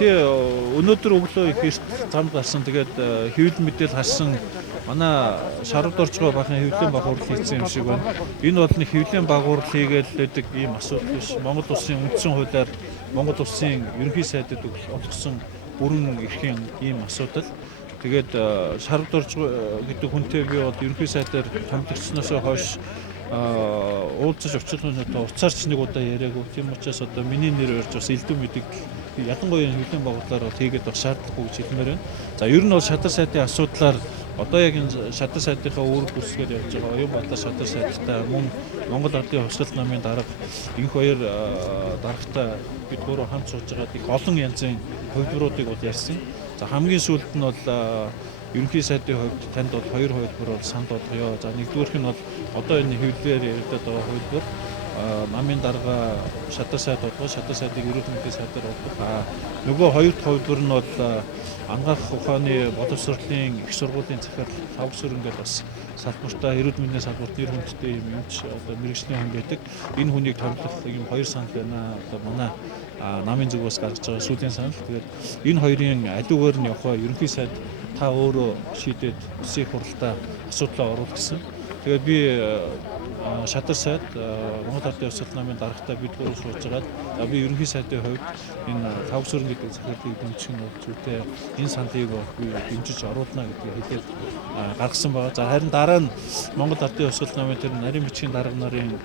Тэгээ өнөөдөр өглөө их эрт замд гарсан. Тэгээд хэвлэл мэдээл харсан манай шарууд орж байгаа бахан хэвлэлийн багуурал хийсэн юм шиг байна. Энэ бол нэг хэвлэлийн багуурал хийгээл байдаг ийм асуудал биш. Монгол улсын үндсэн хуулиар Монгол улсын ерөнхий сайдад олгосон бүрэн эрхийн ийм асуудал. Тэгээд шарууд орж гэдэг хүнтэй би бол ерөнхий сайдаар томилогдсноос хойш уулзаж очихлоо уцаарч нэг удаа яриаггүй. Тийм учраас одоо миний нэр орж бас элдв мэдэгдэл ялангуяа хэвлэлийн байгууллагаар бол хийгээд бас шаардлагагүй гэж хэлмээр байна. За ер нь бол шадар сайдын асуудлаар одоо яг энэ шадар сайдынхаа үүрэг гүйцэтгээр явж байгаа Оюунбаатар шадар сайдтай мөн Монгол Ардын Хувьсгал намын дарга энх хоёр дарагтай бид гурав хамт сууж байгаа их олон янзын хувилбаруудыг бол ярьсан. За хамгийн сүүлд нь бол ерөнхий сайдын хувьд танд бол хоёр хувилбар бол санд болгоё. За нэгдүгээрх нь бол одоо энэ хэвлэлээр яригдаад байгаа хувилбар намын дарга шадар сайд болгоо, шадар сайдыг ерөнхий мэдээ сайдаар болгох. Нөгөө хоёр дахь хувилбар нь бол ангаах ухааны боловсролын их сургуулийн захирал Лавсүр ингээд бас салбартаа эрүүл мэндийн салбарт нэр хүндтэй юм ч одоо мэрэгжлийн хүн байдаг. Энэ хүнийг томилох юм хоёр санал байна. Одоо манай намын зүгээс гаргаж байгаа сүүлийн санал. Тэгээд энэ хоёрын аливаар нь явах ерөнхий сайд та өөрөө шийдээд улсын их хурлаа асуудлаа оруулах гэсэн. Тэгээд би шадар сайд Монгол Ардын Хувьсгал намын дарагтай бид гурав сууж байгаад би ерөнхий сайдын хувьд энэ Лавсүр гэдэг захирлыг дэмжих нь зүйтэй энэ саналыг би дэмжиж оруулна гэдгийг хэлээд гаргасан байгаа. За харин дараа нь Монгол Ардын Хувьсгал намын тэр нарийн бичгийн дарга нарын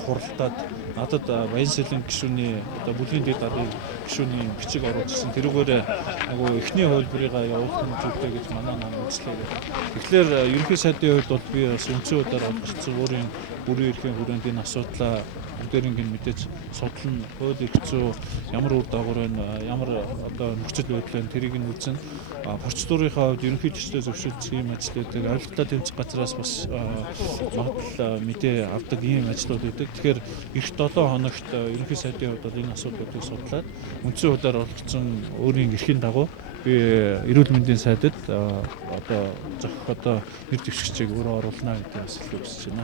хуралдаад надад Баян Сэлийн гишүүний одоо бүлгийн дэд даргын гишүүний бичиг оруулсан. Тэрүүгээр агуу эхний хувилбарыг явуулах нь зүйтэй гэж манай нам үзлээ. Тэгэхээр ерөнхий сайдын хувьд бол би бас үндсэн удаар олгоцсон өөрийн бүрэн эрхийн хүрээнд энэ асуудлаа бүгдээрийн мэдээж судлан хууль эрх зүй ямар үр дагавар байна, ямар одоо нөхцөл байдал байна тэрийг нь үзэн процедурынхаа хувьд ерөнхий төслөө зөвшөөрсөн ийм ажлуудыг авилгатаа тэмцэх газраас бас магадгүй мэдээ авдаг ийм ажлууд байдаг. Тэгэхээр эх 7 хоногт ерөнхий сайдын хувьд бол энэ асуудлуудыг судлаад үндсэн хуулиар олгоцсон өөрийн эрхийн дагуу би эрүүл мэндийн сайдад одоо зохих одоо нэр дэвшигчийг өөрөө оруулна гэдэг бас хэлж байна.